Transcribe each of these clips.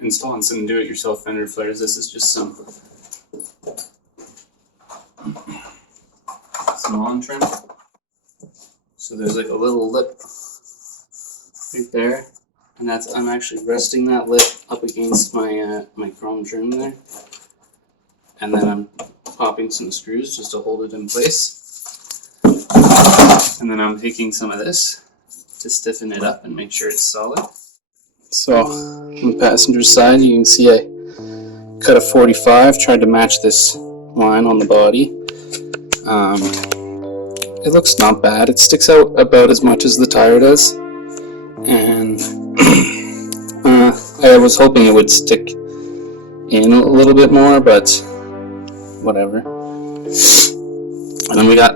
installing some do-it-yourself fender flares. This is just some lawn trim. So there's like a little lip right there, and I'm actually resting that lip up against my my chrome trim there, and then I'm popping some screws just to hold it in place, and then I'm taking some of this to stiffen it up and make sure it's solid. So on the passenger side, you can see I cut a 45, tried to match this line on the body. It looks not bad. It sticks out about as much as the tire does, and I was hoping it would stick in a little bit more, but whatever. And then we got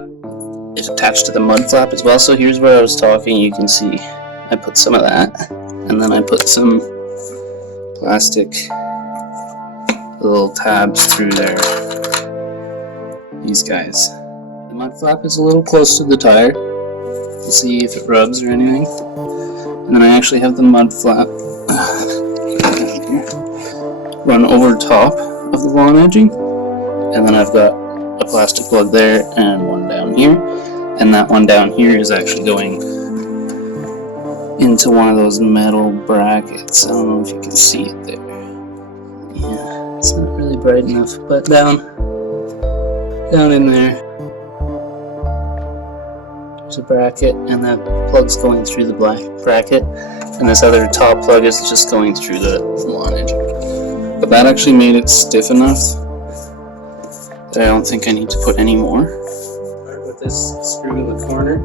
it attached to the mud flap as well. So here's where I was talking. You can see I put some of that, and then I put some plastic little tabs through there. These guys. The mud flap is a little close to the tire to see if it rubs or anything. And then I actually have the mud flap run over top of the lawn edging. And then I've got a plastic plug there and one down here. And that one down here is actually going into one of those metal brackets. I don't know if you can see it there. Yeah, it's not really bright enough, but down in there, there's a bracket, and that plug's going through the black bracket, and this other top plug is just going through the lawn edge. But that actually made it stiff enough that I don't think I need to put any more. With this screw in the corner,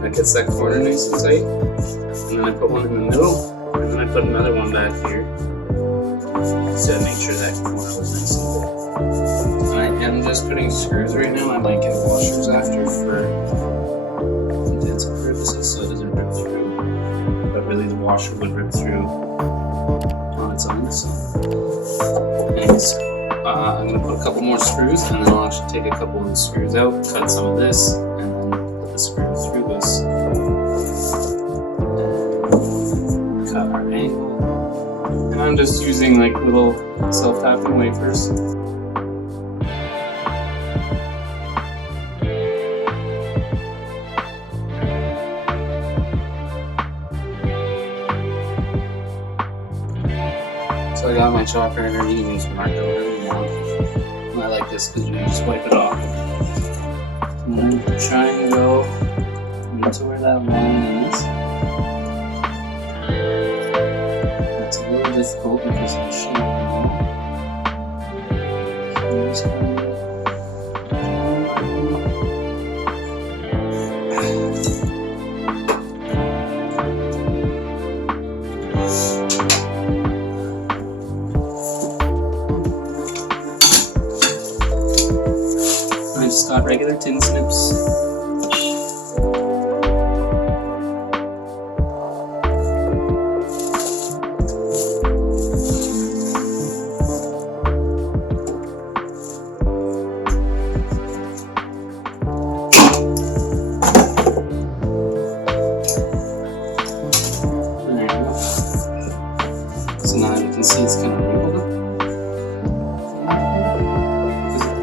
that gets that corner nice and tight, and then I put one in the middle, and then I put another one back here to make sure that corner was nice and tight. And I am just putting screws right now. I might get washers after for intensive purposes so it doesn't rip through, but really the washer would rip through on its own. So anyways, I'm going to put a couple more screws, and then I'll actually take a couple of the screws out, cut some of this, and then put the screw through this, and cut our angle. And I'm just using like little self-tapping wafers. So I got my chalk writer, you can use marker, whatever you want. And I like this because you can just wipe it off. And then try and go into where that line is. It's a little difficult because of the shape of the wall. So I'm just going to just got regular tin snips. There you go. So now you can see it's kind of wrinkled up.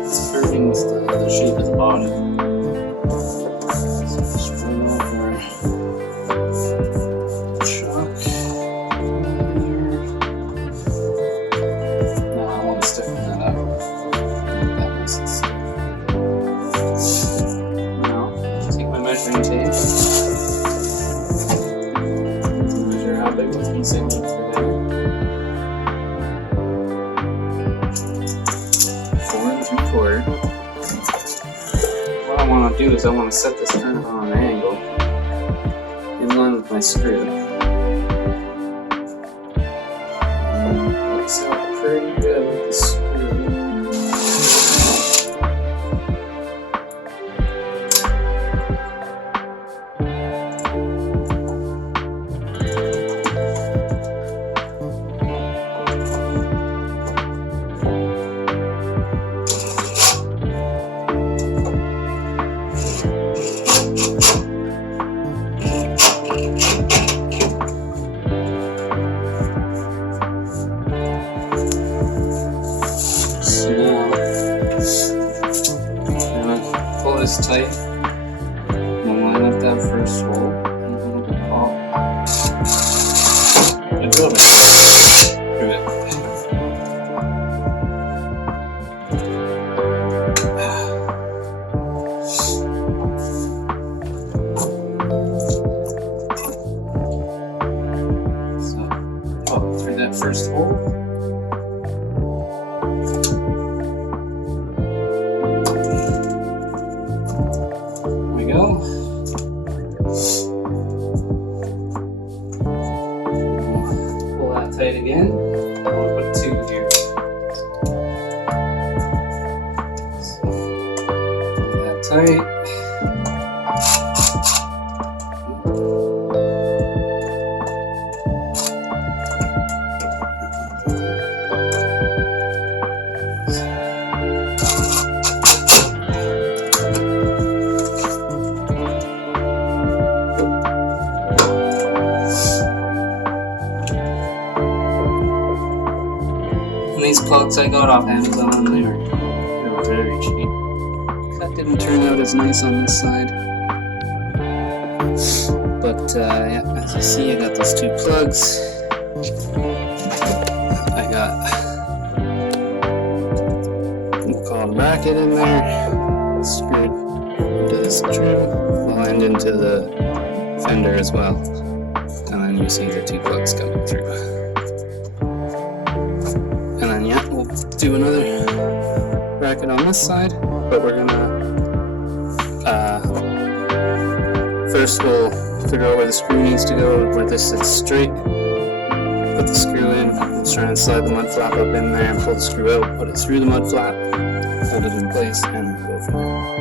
It's curving with the shape of the bottom. So just run over the chalk there. Now I want to stiffen that up. Make that nice and stiff. Now take my measuring tape and measure how big the piece I need for there. 4 3/4. What I want to do is I want to set this kind of on an angle in line with my screw. Works out pretty good with the screw. nice tight. We'll line up that first hole and then we'll pop. Good go there. Screw it. So pop through that first hole. Pull that tight again. I'm going to put 2 here. So, pull that tight. And these plugs I got off Amazon, they were very cheap. That didn't turn out as nice on this side. But yeah, as you see, I got those 2 plugs. I got, we'll call a bracket in there, screwed into this trim, will end into the fender as well. And then you see the 2 plugs coming through. And then yeah, we'll do another bracket on this side, but we're gonna first we'll figure out where the screw needs to go, where this sits straight, put the screw in, we'll try and slide the mud flap up in there and pull the screw out, put it through the mud flap, hold it in place, and go from there.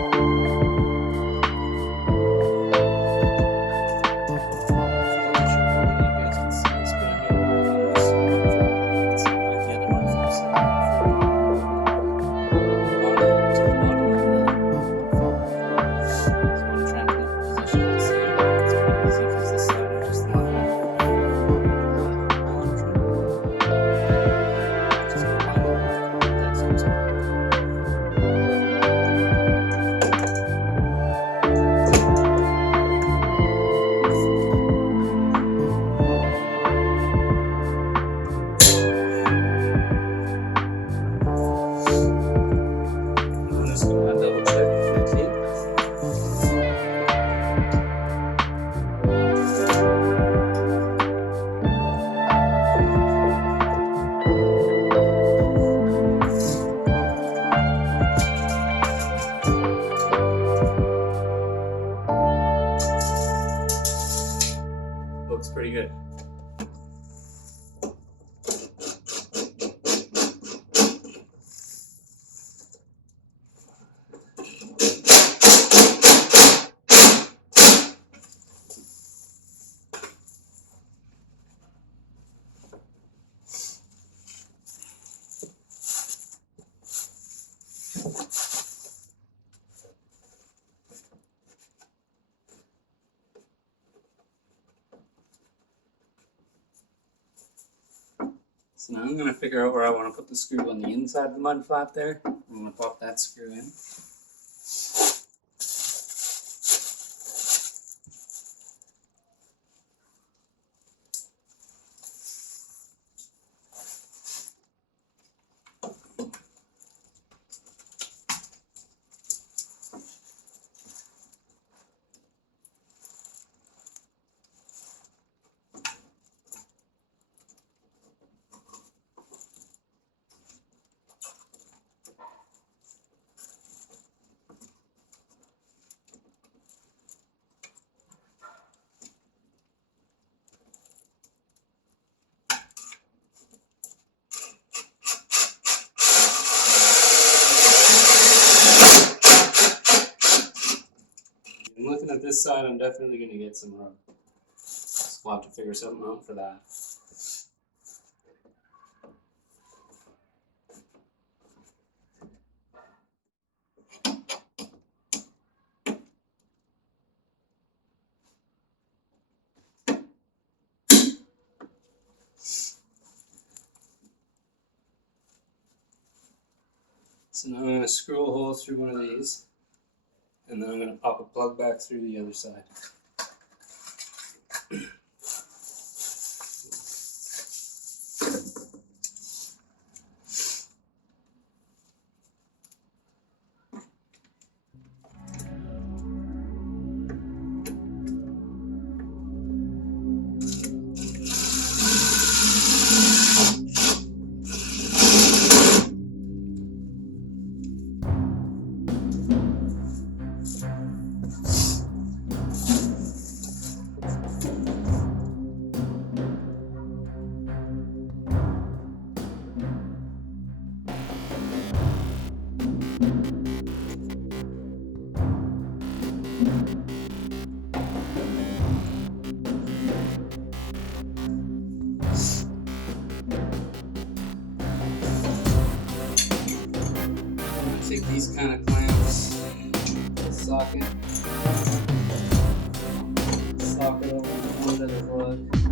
Looks pretty good. So now I'm going to figure out where I want to put the screw on the inside of the mud flap there. I'm going to pop that screw in. And looking at this side, I'm definitely going to get some rub. So we'll have to figure something out for that. So now I'm going to screw a hole through one of these And then I'm going to pop a plug back through the other side. Take these kind of clamps, the socket over the front of the plug.